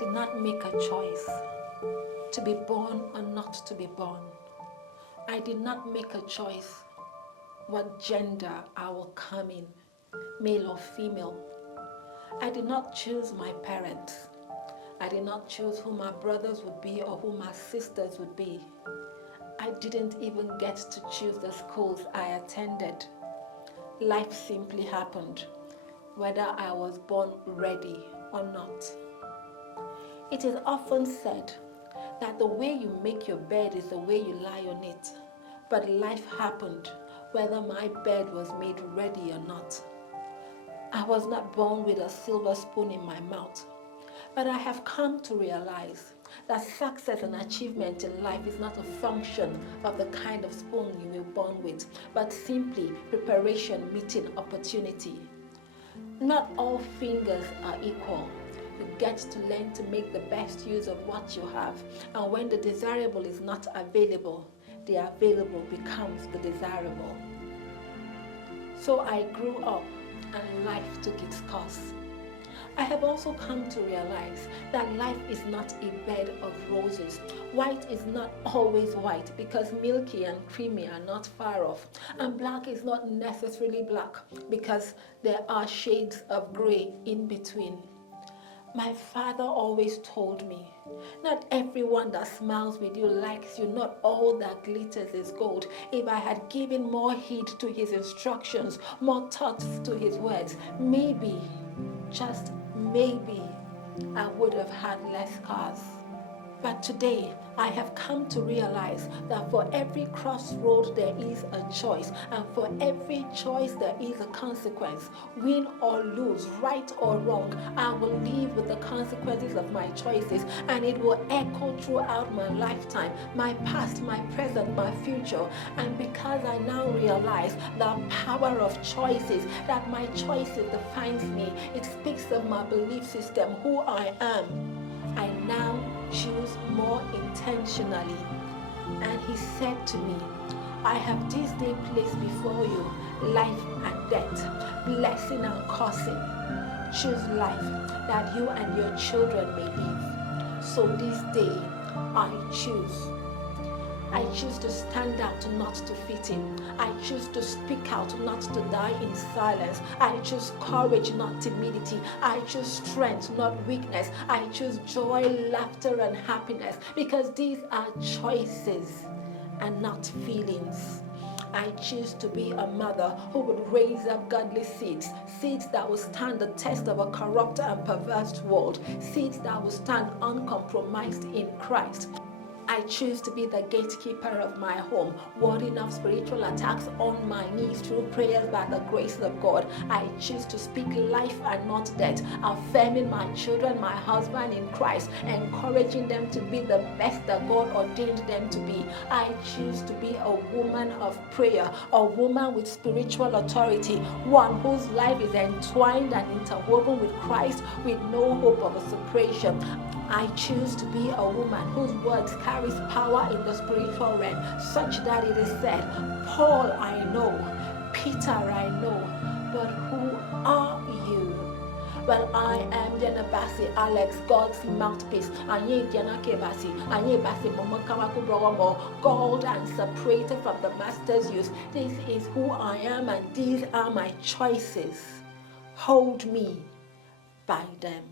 did not make a choice to be born or not to be born. I did not make a choice what gender I will come in, male or female. I did not choose my parents. I did not choose who my brothers would be or who my sisters would be. I didn't even get to choose the schools I attended. Life simply happened, whether I was born ready or not. It is often said that the way you make your bed is the way you lie on it. But life happened, whether my bed was made ready or not. I was not born with a silver spoon in my mouth. But I have come to realize that success and achievement in life is not a function of the kind of spoon you were born with, but simply preparation meeting opportunity. Not all fingers are equal. You get to learn to make the best use of what you have. And when the desirable is not available, the available becomes the desirable. So I grew up and life took its course. I have also come to realize that life is not a bed of roses. White is not always white because milky and creamy are not far off. And black is not necessarily black because there are shades of gray in between. My father always told me, not everyone that smiles with you likes you, not all that glitters is gold. If I had given more heed to his instructions, more thoughts to his words, maybe, just maybe, I would have had less scars. But today, I have come to realize that for every crossroad there is a choice, and for every choice there is a consequence. Win or lose, right or wrong, I will live with the consequences of my choices, and it will echo throughout my lifetime, my past, my present, my future. And because I now realize the power of choices, that my choices defines me, it speaks of my belief system, who I am, I now choose more intentionally. And he said to me, I have this day placed before you life and death, blessing and cursing. Choose life that you and your children may live. So this day I choose. I choose to stand out, not to fit in. I choose to speak out, not to die in silence. I choose courage, not timidity. I choose strength, not weakness. I choose joy, laughter, and happiness, because these are choices and not feelings. I choose to be a mother who would raise up godly seeds, seeds that will stand the test of a corrupt and perverse world, seeds that will stand uncompromised in Christ. I choose to be the gatekeeper of my home, warding off spiritual attacks on my knees through prayers by the grace of God. I choose to speak life and not death, affirming my children, my husband in Christ, encouraging them to be the best that God ordained them to be. I choose to be a woman of prayer, a woman with spiritual authority, one whose life is entwined and interwoven with Christ with no hope of a separation. I choose to be a woman whose words carries power in the spiritual realm, such that it is said, Paul I know, Peter I know, but who are you? Well, I am Diana Bassi Alex, God's mouthpiece. Called and separated from the master's use. This is who I am, and these are my choices. Hold me by them.